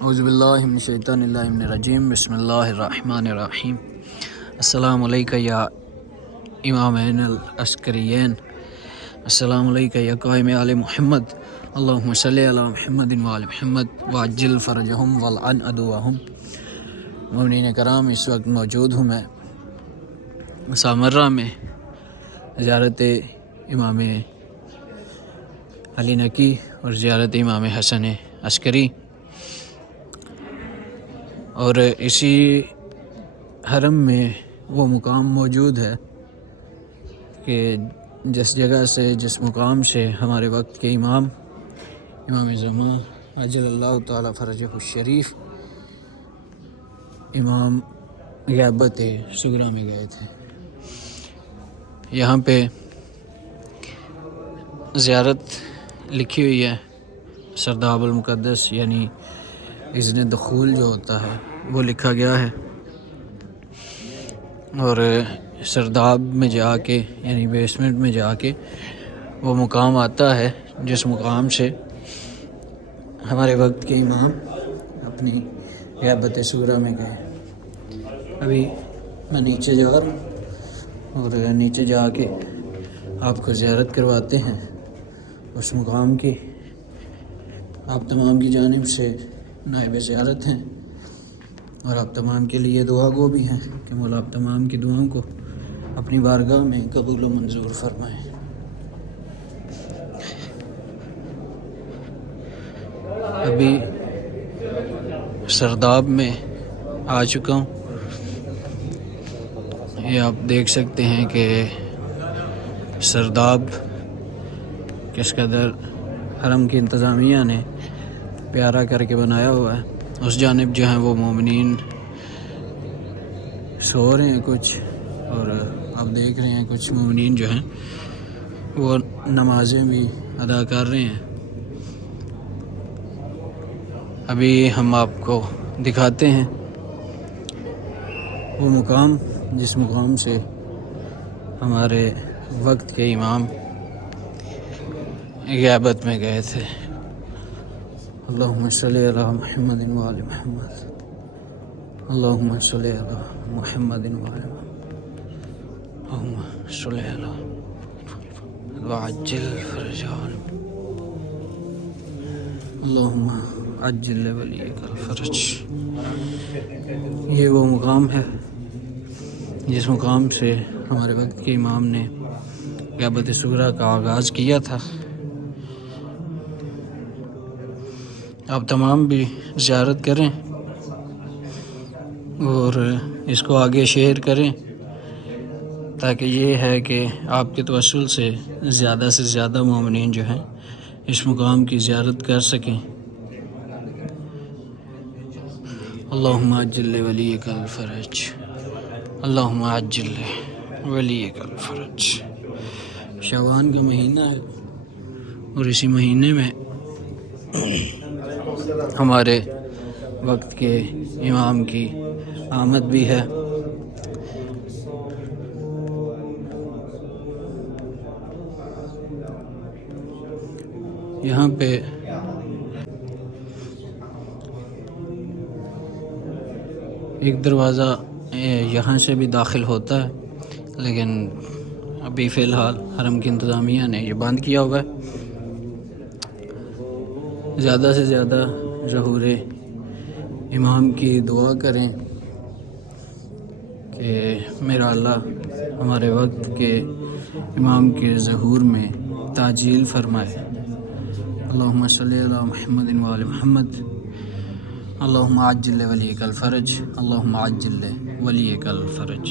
اعوذ باللہ من الشیطان الرجیم بسم اللہ الرحمن الرحیم۔ السلام علیکہ یا امامین العسکریین، السلام علیکہ یا قائم آل محمد، اللہم صلی علی محمد وآل محمد وعجل فرجہم والعن عدوہم۔ مومنین کرام، اس وقت موجود ہوں میں سامرہ میں زیارت امام علی نقی اور زیارت امام حسن عسکری، اور اسی حرم میں وہ مقام موجود ہے کہ جس جگہ سے، جس مقام سے ہمارے وقت کے امام زمان عجل اللہ تعالی فرجہ الشریف امام غیبت صغریٰ میں گئے تھے۔ یہاں پہ زیارت لکھی ہوئی ہے، سرداب المقدس یعنی اذن دخول جو ہوتا ہے وہ لکھا گیا ہے، اور سرداب میں جا کے یعنی بیسمنٹ میں جا کے وہ مقام آتا ہے جس مقام سے ہمارے وقت کے امام اپنی غیبت صغریٰ میں گئے۔ ابھی میں نیچے جا رہا ہوں اور نیچے جا کے آپ کو زیارت کرواتے ہیں اس مقام کی۔ آپ تمام کی جانب سے نائب زیارت ہیں، اور آپ تمام کے لیے دعا گو بھی ہیں کہ مولا آپ تمام کی دعاؤں کو اپنی بارگاہ میں قبول و منظور فرمائیں۔ ابھی سرداب میں آ چکا ہوں، یہ آپ دیکھ سکتے ہیں کہ سرداب کس قدر حرم کی انتظامیہ نے پیارا کر کے بنایا ہوا ہے۔ اس جانب جو ہیں وہ مومنین سو رہے ہیں کچھ، اور آپ دیکھ رہے ہیں کچھ مومنین جو ہیں وہ نمازیں بھی ادا کر رہے ہیں۔ ابھی ہم آپ کو دکھاتے ہیں وہ مقام جس مقام سے ہمارے وقت کے امام غیبت میں گئے تھے۔ اللہم صلی علی محمد وآل محمد، اللہم صلی علی محمد وآل محمد، اللہم صلی علی وعجل فرجہم، اللہم عجل ولیک الفرج۔ یہ وہ مقام ہے جس مقام سے ہمارے وقت کے امام نے غیبت صغریٰ کا آغاز کیا تھا۔ آپ تمام بھی زیارت کریں اور اس کو آگے شیئر کریں، تاکہ یہ ہے کہ آپ کے توسل سے زیادہ مومنین جو ہیں اس مقام کی زیارت کر سکیں۔ اللہم عجل ولیک الفرج، اللہم عجل ولیک الفرج۔ شعبان کا مہینہ ہے، اور اسی مہینے میں ہمارے وقت کے امام کی آمد بھی ہے۔ یہاں پہ ایک دروازہ یہاں سے بھی داخل ہوتا ہے، لیکن ابھی فی الحال حرم کی انتظامیہ نے یہ بند کیا ہوا ہے۔ زیادہ سے زیادہ ظہور امام کی دعا کریں کہ میرا اللہ ہمارے وقت کے امام کے ظہور میں تعجیل فرمائے۔ اللہم صلی علی محمد وآل محمد، اللہم عجل ولیک الفرج، اللہم عجل ولیک الفرج۔